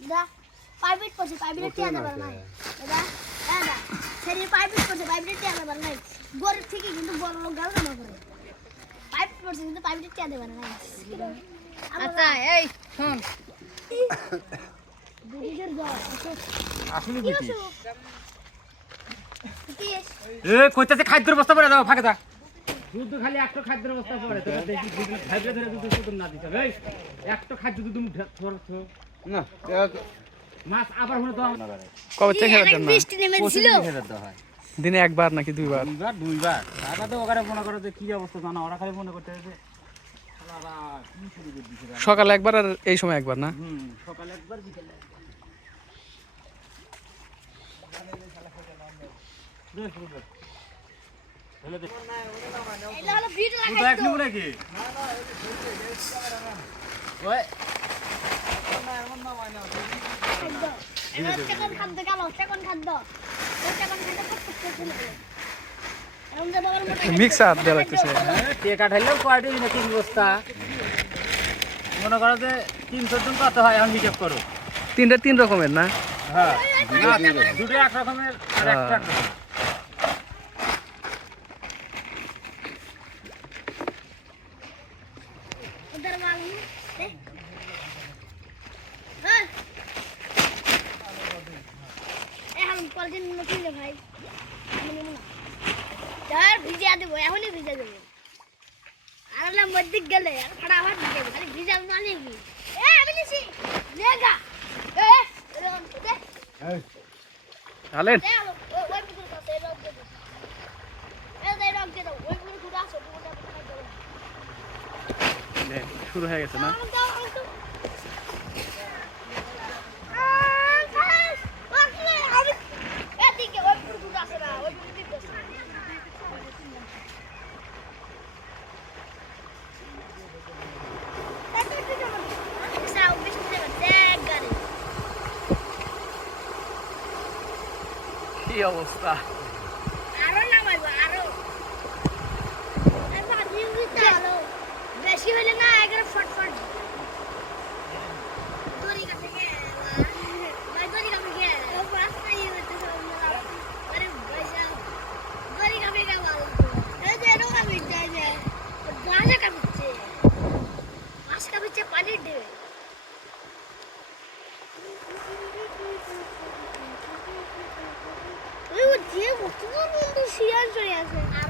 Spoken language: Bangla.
দা প্রাইভেট করছে প্রাইভেট টিয়া দেবার নাই দাদা দাদা সেরি প্রাইভেট করছে প্রাইভেট টিয়া দেবার নাই গরিব থেকে কিন্তু বড় লোক গাল কামা করে প্রাইভেট করছে কিন্তু প্রাইভেট টিয়া দেবার নাই আচ্ছা এই শুন দুদিকের দাও আসলে বুঝি কি এ কইতাছে খাদ্যের বস্তা পড়ে দাও ফাঁকে দা দুধ খালি একটা খাদ্যের বস্তা পড়ে তোরা দেখি দুধ খাইবে ধরে দুধ শুধু না দিতে এই একটা খাদ্য দুধ মুঠে ধরছো না মাছ আবার হলো তো কবে থেকে খেলার জন্য বৃষ্টি নেমেছিল দিনে একবার নাকি দুইবার দুইবার টাকা তো ওখানে মনে করো যে কি অবস্থা জানা ওরা খালি মনে করতে যে সকালে একবার আর এই সময় একবার না সকালে একবার বিকেলে এটা হলো ভিড় তুই লাগাই এক নিব নাকি ওই এবার সেকন্ড খাদ্য গেল সেকন্ড খাদ্য সেকন্ড খাদ্য খুব চলে গেল এখন যে বাবার মোটা মিক্সার দেওয়া লাগতেছে টেকা ঢাইলেও কয়টি না তিন বস্তা মনে করো যে 300 জন কত হয় এখন হিসাব করো তিনটা তিন রকমের না হ্যাঁ দুটো এক রকমের আর একটা এক রকমের उधर वाली हां ए हम कॉलेज में नौकरी ले भाई हमने ना यार ভিজা দেব এখনই ভিজা দেব আর না মধ্যে গেলে আর ফটাফট ভিজা দেব খালি ভিজা না নেবি এ আমি নিছি লেগা এ দে হালেন দে ওই পুকুর কাছে রক দে এ দে রক দে ওই পুকুর ঘুরে আসো পুকুরটা কোথায় যাবে শুরু হয়ে গেছে না কি অবস্থা বেশি হলে না একবার ফটফট দড়ি কাটে গে ভাই দড়ি কাটে গে ও রাস্তা এই হতে সব আরে ভাই সাহেব দড়ি কাটে গে ভালো এই যে রোগা মিটে যে গাজা কাটছে মাছ কাটছে পানি দেবে ওই যে কত বন্ধু শিয়াল চলে আসে আর